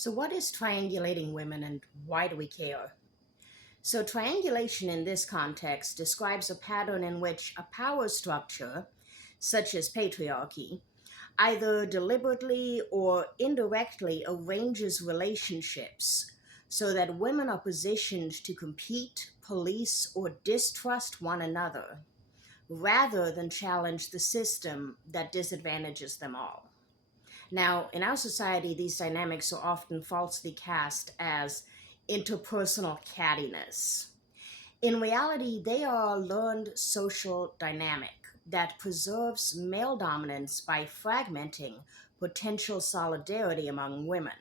So, what is triangulating women and why do we care? So, triangulation in this context describes a pattern in which a power structure, such as patriarchy, either deliberately or indirectly arranges relationships so that women are positioned to compete, police, or distrust one another, rather than challenge the system that disadvantages them all. Now, in our society, these dynamics are often falsely cast as interpersonal cattiness. In reality, they are a learned social dynamic that preserves male dominance by fragmenting potential solidarity among women.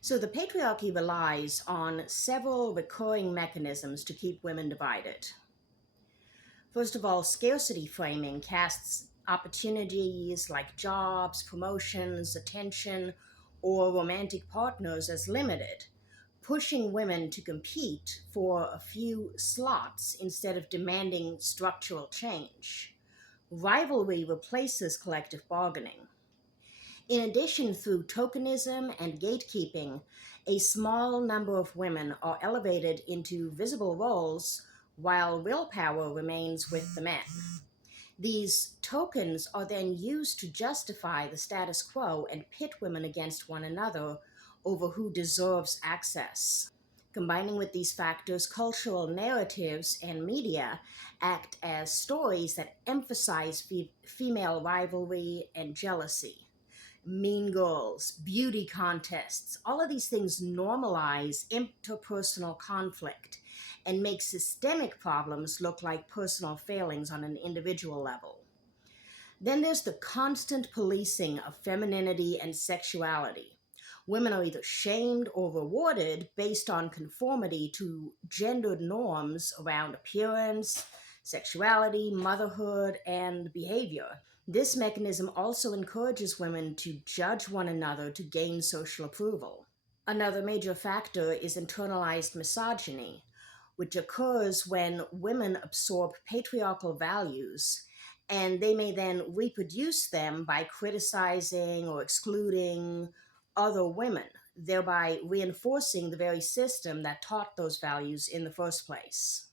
So the patriarchy relies on several recurring mechanisms to keep women divided. First of all, scarcity framing casts opportunities like jobs, promotions, attention, or romantic partners as limited, pushing women to compete for a few slots instead of demanding structural change. Rivalry replaces collective bargaining. In addition, through tokenism and gatekeeping, a small number of women are elevated into visible roles while real power remains with the men. These tokens are then used to justify the status quo and pit women against one another over who deserves access. Combining with these factors, cultural narratives and media act as stories that emphasize female rivalry and jealousy. Mean girls, beauty contests, all of these things normalize interpersonal conflict and make systemic problems look like personal failings on an individual level. Then there's the constant policing of femininity and sexuality. Women are either shamed or rewarded based on conformity to gendered norms around appearance, sexuality, motherhood, and behavior. This mechanism also encourages women to judge one another to gain social approval. Another major factor is internalized misogyny, which occurs when women absorb patriarchal values and they may then reproduce them by criticizing or excluding other women, thereby reinforcing the very system that taught those values in the first place.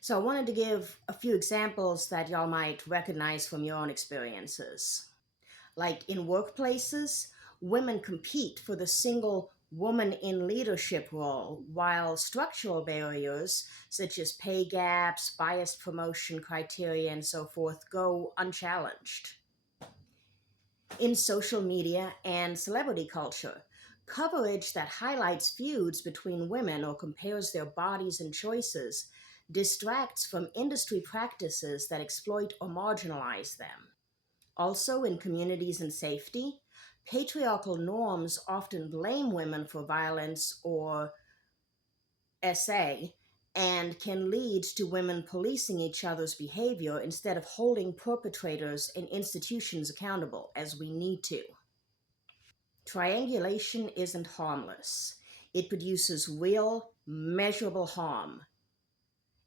So I wanted to give a few examples that y'all might recognize from your own experiences. Like in workplaces, women compete for the single woman in leadership role, while structural barriers such as pay gaps, biased promotion criteria, and so forth go unchallenged. In social media and celebrity culture, coverage that highlights feuds between women or compares their bodies and choices distracts from industry practices that exploit or marginalize them. Also, in communities and safety, patriarchal norms often blame women for violence or SA and can lead to women policing each other's behavior instead of holding perpetrators and institutions accountable, as we need to. Triangulation isn't harmless. It produces real, measurable harm.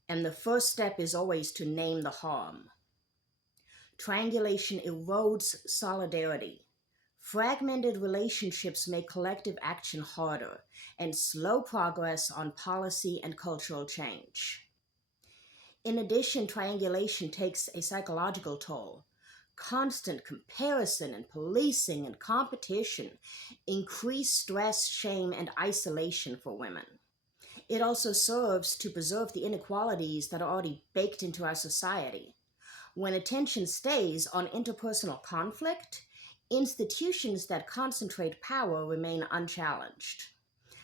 And the first step is always to name the harm. Triangulation erodes solidarity. Fragmented relationships make collective action harder and slow progress on policy and cultural change. In addition, triangulation takes a psychological toll. Constant comparison and policing and competition increase stress, shame, and isolation for women. It also serves to preserve the inequalities that are already baked into our society. When attention stays on interpersonal conflict, institutions that concentrate power remain unchallenged.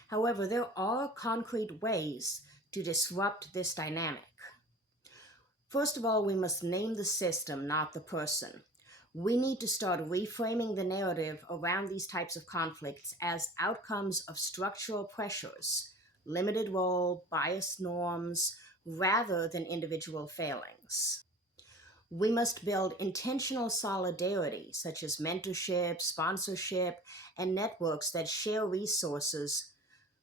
However, there are concrete ways to disrupt this dynamic. First of all, we must name the system, not the person. We need to start reframing the narrative around these types of conflicts as outcomes of structural pressures, limited role, biased norms, rather than individual failings. We must build intentional solidarity, such as mentorship, sponsorship, and networks that share resources,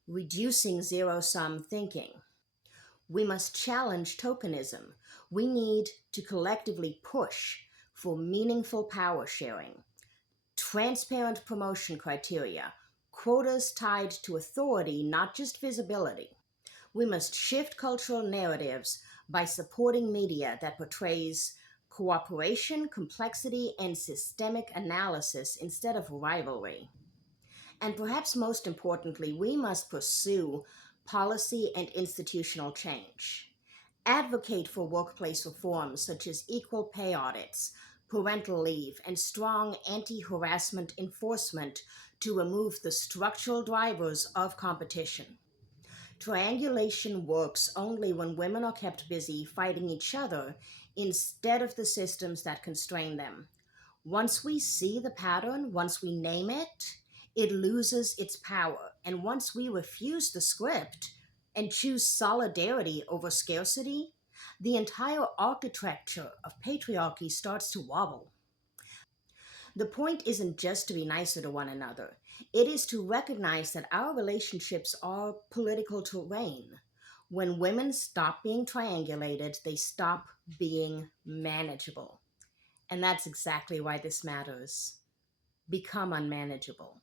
reducing zero-sum thinking. We must challenge tokenism. We need to collectively push for meaningful power sharing, transparent promotion criteria, quotas tied to authority, not just visibility. We must shift cultural narratives by supporting media that portrays cooperation, complexity, and systemic analysis instead of rivalry. And perhaps most importantly, we must pursue policy and institutional change. Advocate for workplace reforms such as equal pay audits, parental leave, and strong anti harassment enforcement to remove the structural drivers of competition. Triangulation works only when women are kept busy fighting each other instead of the systems that constrain them. Once we see the pattern, once we name it, it loses its power. And once we refuse the script and choose solidarity over scarcity, the entire architecture of patriarchy starts to wobble. The point isn't just to be nicer to one another, it is to recognize that our relationships are political terrain. When women stop being triangulated, they stop being manageable. And that's exactly why this matters. Become unmanageable.